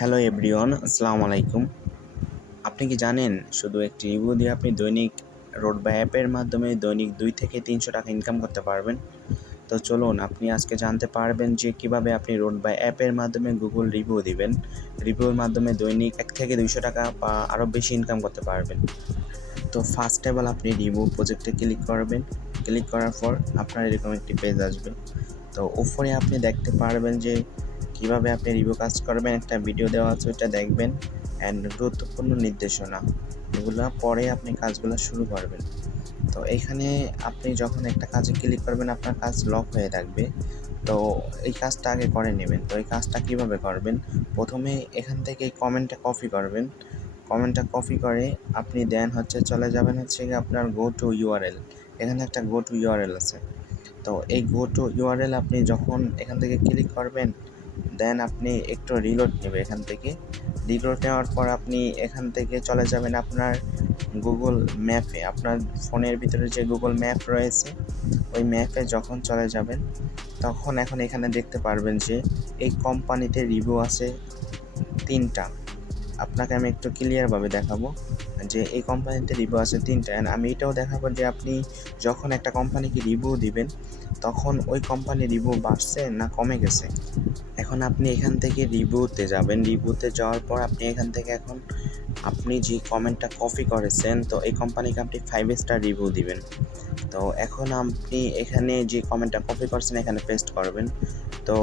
Hello everyone আসসালামু আলাইকুম আপনি কি জানেন, শুধু একটি রিভিউ দিয়ে আপনি দৈনিক রোড বা অ্যাপের মাধ্যমে দৈনিক দুই থেকে তিনশো টাকা ইনকাম করতে পারবেন। তো চলুন, আপনি আজকে জানতে পারবেন যে কীভাবে আপনি রোড বা অ্যাপের মাধ্যমে গুগল রিভিউ দিবেন। রিভিউর মাধ্যমে দৈনিক এক থেকে দুইশো টাকা বা আরও বেশি ইনকাম করতে পারবেন। তো ফার্স্ট অফ অল আপনি রিভিউ প্রজেক্টে ক্লিক করবেন। ক্লিক করার পর আপনার এরকম একটি পেজ আসবে। তো উপরে আপনি দেখতে পারবেন যে কীভাবে আপনি রিভিউ কাজ করবেন, একটা ভিডিও দেওয়া আছে, ওইটা দেখবেন অ্যান্ড গুরুত্বপূর্ণ নির্দেশনা, এগুলো পরে আপনি কাজগুলো শুরু করবেন। তো এইখানে আপনি যখন একটা কাজে ক্লিক করবেন, আপনার কাজ লক হয়ে থাকবে। তো এই কাজটা আগে করে নেবেন। তো এই কাজটা কীভাবে করবেন? প্রথমে এখান থেকে কমেন্টটা কপি করবেন। কমেন্টটা কপি করে আপনি দেন হচ্ছে চলে যাবেন হচ্ছে আপনার গো টু ইউআরএল এখানে একটা গো টু ইউআরএল আছে। তো এই গো টু ইউআরএল আপনি যখন এখান থেকে ক্লিক করবেন দেন আপনি একটু রিলোড নেবে এখান থেকে। রিলোড নেওয়ার পর আপনি এখান থেকে চলে যাবেন আপনার গুগল ম্যাপে আপনার ফোনের ভিতরে যে গুগল ম্যাপ রয়েছে, ওই ম্যাপে যখন চলে যাবেন, তখন এখন এখানে দেখতে পারবেন যে এই কোম্পানিতে রিভিউ আছে তিনটা। আপনাকে আমি একটু ক্লিয়ারভাবে দেখাবো যে এই কোম্পানিতে রিভিউ আছে তিনটা অ্যান্ড আমি এটাও দেখাবো যে আপনি যখন একটা কোম্পানিকে রিভিউ দিবেন, তখন ওই কোম্পানির রিভিউ বাড়ছে না কমে গেছে? এখন আপনি এখান থেকে রিভিউতে যাবেন। রিভিউতে যাওয়ার পর আপনি এখান থেকে এখন আপনি যে কমেন্টটা কপি করেছেন, তো এই কোম্পানিকে আপনি ফাইভ স্টার রিভিউ দিবেন। তো এখন আপনি এখানে যে কমেন্টটা কপি করছেন, এখানে পেস্ট করবেন। তো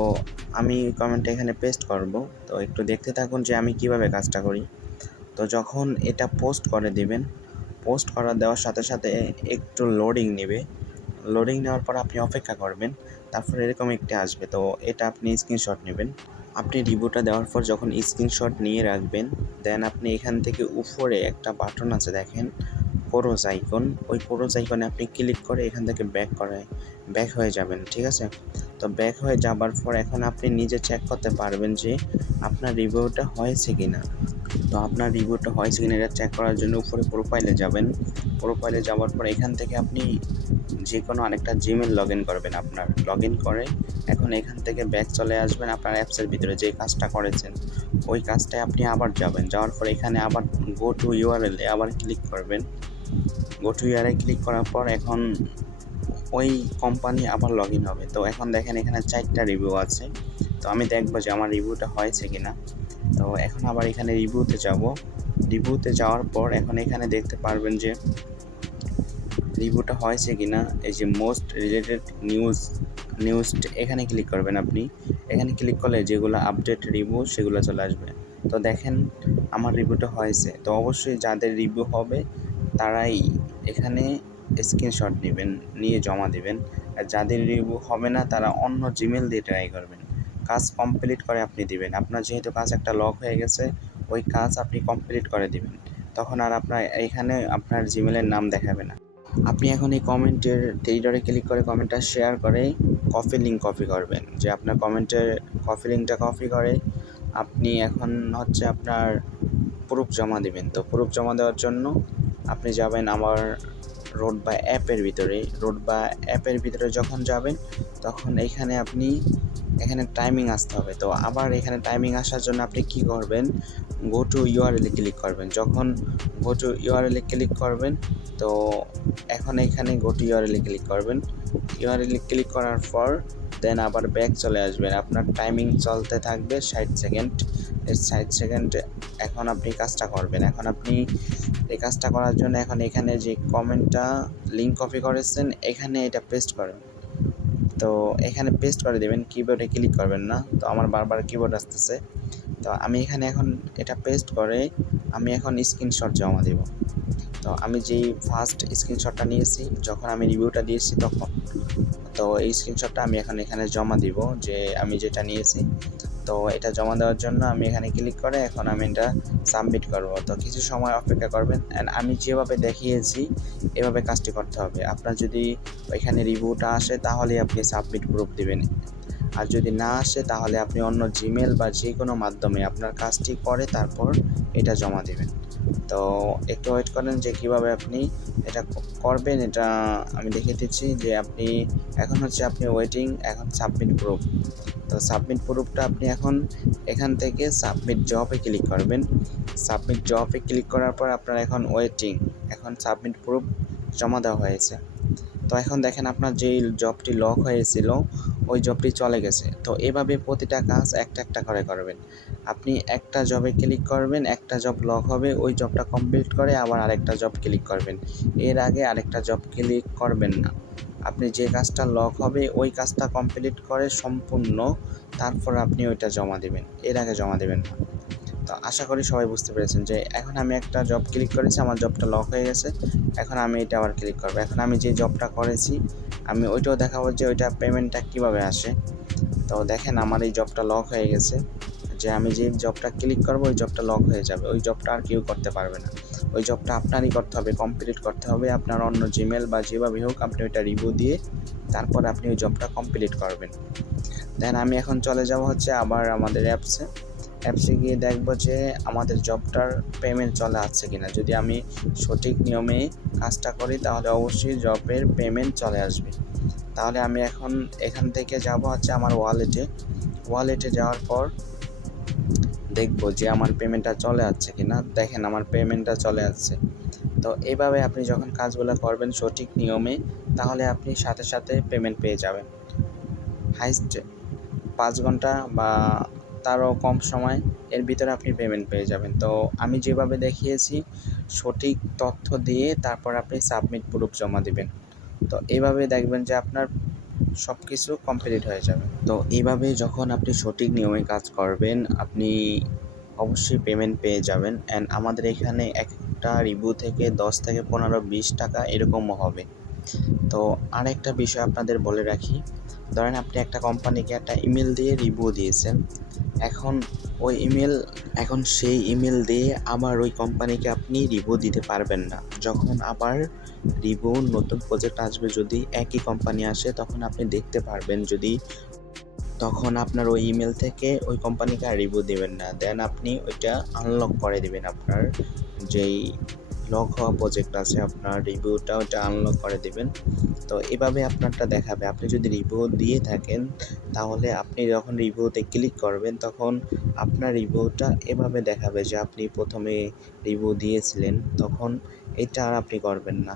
আমি কমেন্টটা এখানে পেস্ট করব। তো একটু দেখতে থাকুন যে আমি কীভাবে কাজটা করি। তো যখন এটা পোস্ট করে দিবেন পোস্ট করা দেওয়ার সাথে সাথে একটু লোডিং নেবে। লোডিং নেওয়ার পর আপনি অপেক্ষা করবেন। তারপর এরকম একটি আসবে। তো এটা আপনি স্ক্রিনশট নেবেন। আপনি রিভিউটা দেওয়ার পর যখন স্ক্রিনশট নিয়ে রাখবেন দেন আপনি এখান থেকে উপরে একটা বাটন আছে দেখেন পোরোজ আইকন ওই পোরোজ আইকনে আপনি ক্লিক করে এখান থেকে ব্যাক করে ব্যাক হয়ে যাবেন, ঠিক আছে? তো ব্যাক হয়ে যাবার পর এখন আপনি নিজে চেক করতে পারবেন যে আপনার রিভিউটা হয়েছে কি না তো আপনার রিভিউটা হয়েছে কিনা এটা চেক করার জন্য উপরে প্রোফাইলে যাবেন। প্রোফাইলে যাওয়ার পর এখান থেকে আপনি যে কোনো আরেকটা জিমেল লগ ইন করবেন আপনার। লগ ইন করে এখন এখান থেকে ব্যাক চলে আসবেন আপনার অ্যাপসের ভিতরে যে কাজটা করেছেন। ওই কাজটায় আপনি আবার যাবেন। যাওয়ার পর এখানে আবার গো টু ইউআরএলে আবার ক্লিক করবেন। গো টু ইউআরএল ক্লিক করার পর এখন ওই কোম্পানি আবার লগ ইন হবে। তো এখন দেখেন এখানে চারটা রিভিউ আছে। তো আমি দেখব যে আমার রিভিউটা হয়েছে কি না তো এখন আবার এখানে রিভিউতে যাব। রিভিউতে যাওয়ার পর এখন এখানে দেখতে পারবেন যে রিভিউটা হয়েছে কি না এই যে মোস্ট রিলেটেড নিউজ নিউজ এখানে ক্লিক করবেন আপনি। এখানে ক্লিক করলে যেগুলো আপডেট রিভিউ সেগুলো চলে আসবে। তো দেখেন, আমার রিভিউটা হয়েছে। তো অবশ্যই যাদের রিভিউ হবে, তারাই এখানে স্ক্রিনশট নেবেন, নিয়ে জমা দেবেন। আর যাদের রিভিউ হবে না, তারা অন্য জিমেল দিয়ে ট্রাই করবেন। কাজ কমপ্লিট করে আপনি দিবেন। আপনার যেহেতু কাজ একটা লক হয়ে গেছে, ওই কাজ আপনি কমপ্লিট করে দিবেন। তখন আর আপনার, এখানে আপনার জিমেলের নাম দেখাবে না। আপনি এখন এই কমেন্টের টেরিটরে ক্লিক করে কমেন্টটা শেয়ার করে কফি লিঙ্ক কপি করবেন। যে আপনার কমেন্টের কফি লিঙ্কটা কপি করে আপনি এখন হচ্ছে আপনার প্রুফ জমা দিবেন। তো প্রুফ জমা দেওয়ার জন্য আপনি যাবেন আমার রোড বা অ্যাপের ভিতরে। রোড বা অ্যাপের ভিতরে যখন যাবেন, তখন এইখানে আপনি এখানে টাইমিং আসতে হবে। তো আবার এখানে টাইমিং আসার জন্য আপনি কি করবেন? গো টু ইউআরএলে ক্লিক করবেন। যখন গো টু ইউআরএলে ক্লিক করবেন, তো এখন এখানে গো টু ইউআরএলে ক্লিক করবেন। ইউআরএলে ক্লিক করার পর দেন আবার ব্যাক চলে আসবেন। আপনার টাইমিং চলতে থাকবে ষাট সেকেন্ড ষাট সেকেন্ড এখন আপনি কাজটা করবেন। এখন আপনি এই কাজটা করার জন্য এখন এখানে যে কমেন্টটা লিঙ্ক কপি করেছেন, এখানে এটা পেস্ট করেন। তো এখানে পেস্ট করে দেবেন কিবোর্ডে ক্লিক করবেন না। তো আমার বারবার কিবোর্ড আসতেছে। তো আমি এখানে এখন এটা পেস্ট করে আমি এখন স্ক্রিনশট জমা দেব। তো আমি যেই ফার্স্ট স্ক্রিনশটটা নিয়েছি, যখন আমি রিভিউটা দিয়েছি তখন, তো এই স্ক্রিনশটটা আমি এখন এখানে জমা দিব, যে আমি যেটা নিয়েছি। তো এটা জমা দেওয়ার জন্য আমি এখানে ক্লিক করে এখন আমি এটা সাবমিট করব। তো কিছু সময় অপেক্ষা করবেন অ্যান্ড আমি যেভাবে দেখিয়েছি, এভাবে কাজটি করতে হবে। আপনার যদি এখানে রিভিউটা আসে, তাহলে আপনি সাবমিট প্রুফ দিবেন। আর যদি না আসে, তাহলে আপনি অন্য জিমেল বা যে কোনো মাধ্যমে আপনার কাজটি করে, তারপর এটা জমা দেবেন। তো একটু ওয়েট করেন যে কীভাবে আপনি এটা করবেন, এটা আমি দেখে দিচ্ছি যে আপনি, এখন হচ্ছে আপনি ওয়েটিং এখন সাবমিট প্রুফ তো সাবমিট প্রুফটা আপনি এখন এখান থেকে সাবমিট জবে ক্লিক করবেন। সাবমিট জবে ক্লিক করার পর আপনার এখন ওয়েটিং এখন সাবমিট প্রুফ জমা দেওয়া হয়েছে। তো এখন দেখেন আপনার যেই জবটি লক হয়েছিল, ওই জবটি চলে গেছে। তো এভাবে প্রতিটা কাজ একটা একটা করে করবেন। আপনি একটা জবে ক্লিক করবেন, একটা জব লক হবে, ওই জবটা কমপ্লিট করে আবার আরেকটা জব ক্লিক করবেন। এর আগে আরেকটা জব ক্লিক করবেন না। আপনি যে কাজটা লক হবে, ওই কাজটা কমপ্লিট করে সম্পূর্ণ, তারপর আপনি ওইটা জমা দেবেন। এর আগে জমা দেবেন না। তো আশা করি সবাই বুঝতে পেরেছেন যে এখন আমি একটা জব ক্লিক করেছি, আমার জবটা লক হয়ে গেছে। এখন আমি এটা আবার ক্লিক করব। এখন আমি যে জবটা করেছি, আমি ওইটাও দেখাবো যে ওইটা পেমেন্টটা কীভাবে আসে। তো দেখেন আমার এই জবটা লক হয়ে গেছে। যে আমি যে জবটা ক্লিক করব, ওই জবটা লক হয়ে যাবে। ওই জবটা আর কেউ করতে পারবে না। ওই জবটা আপনারই করতে হবে কমপ্লিট করতে হবে। আপনার অন্য জিমেল বা যেভাবে হোক, আপনি ওইটা রিভিউ দিয়ে তারপর আপনি ওই জবটা কমপ্লিট করবেন। দেন আমি এখন চলে যাব হচ্ছে আবার আমাদের অ্যাপসে অ্যাপসে গিয়ে দেখব যে আমাদের জবটার পেমেন্ট চলে আসছে কিনা। যদি আমি সঠিক নিয়মে কাজটা করি, তাহলে অবশ্যই জবের পেমেন্ট চলে আসবে। তাহলে আমি এখন এখান থেকে যাব হচ্ছে আমার ওয়ালেটে ওয়ালেটে যাওয়ার পর দেখব যে আমার পেমেন্টটা চলে আসছে কি না দেখেন আমার পেমেন্টটা চলে আসছে। তো এইভাবে আপনি যখন কাজগুলো করবেন সঠিক নিয়মে, তাহলে আপনি সাথে সাথে পেমেন্ট পেয়ে যাবেন। হাইস্ট পাঁচ ঘণ্টা বা তারও কম সময় এর ভিতরে আপনি পেমেন্ট পেয়ে যাবেন। তো আমি যেভাবে দেখিয়েছি, সঠিক তথ্য দিয়ে তারপর আপনি সাবমিট প্রুফ জমা দিবেন। তো এইভাবে দেখবেন যে আপনার সব কিছু কমপ্লিট হয়ে যাবে। তো এইভাবে যখন আপনি সঠিক নিয়মে কাজ করবেন, আপনি অবশ্যই পেমেন্ট পেয়ে যাবেন। অ্যান্ড আমাদের এখানে একটা রিভিউ থেকে দশ থেকে পনেরো, বিশ টাকা এরকমও হবে। তো আরেকটা বিষয় আপনাদের বলে রাখি। ধরেন আপনি একটা কোম্পানিকে একটা ইমেল দিয়ে রিভিউ দিয়েছেন। এখন ওই ইমেল, এখন সেই ইমেল দিয়ে আবার ওই কোম্পানিকে আপনি রিভিউ দিতে পারবেন না। যখন আবার রিভিউ নতুন প্রজেক্ট আসবে, যদি একই কোম্পানি আসে, তখন আপনি দেখতে পারবেন যদি, তখন আপনার ওই ইমেল থেকে ওই কোম্পানিকে আর রিভিউ দেবেন না। দেন আপনি ওইটা আনলক করে দিবেন আপনার যেই লক হওয়া প্রজেক্ট আছে, আপনার রিভিউটা ওটা আনলক করে দেবেন। তো এভাবে আপনারটা দেখাবে। আপনি যদি রিভিউ দিয়ে থাকেন, তাহলে আপনি যখন রিভিউতে ক্লিক করবেন, তখন আপনার রিভিউটা এভাবে দেখাবে যে আপনি প্রথমে রিভিউ দিয়েছিলেন, তখন এটা আর আপনি করবেন না।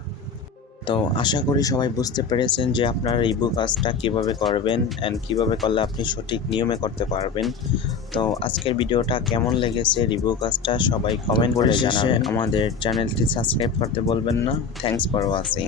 তো আশা করি সবাই বুঝতে পেরেছেন যে আপনার ইবু কাজটা কীভাবে করবেন অ্যান্ড কীভাবে করলে আপনি সঠিক নিয়মে করতে পারবেন। তো আজকের ভিডিওটা কেমন লেগেছে রিবু কাজটা সবাই কমেন্ট করে জানাবেন। আমাদের চ্যানেলটি সাবস্ক্রাইব করতে বলবেন না। Thanks for watching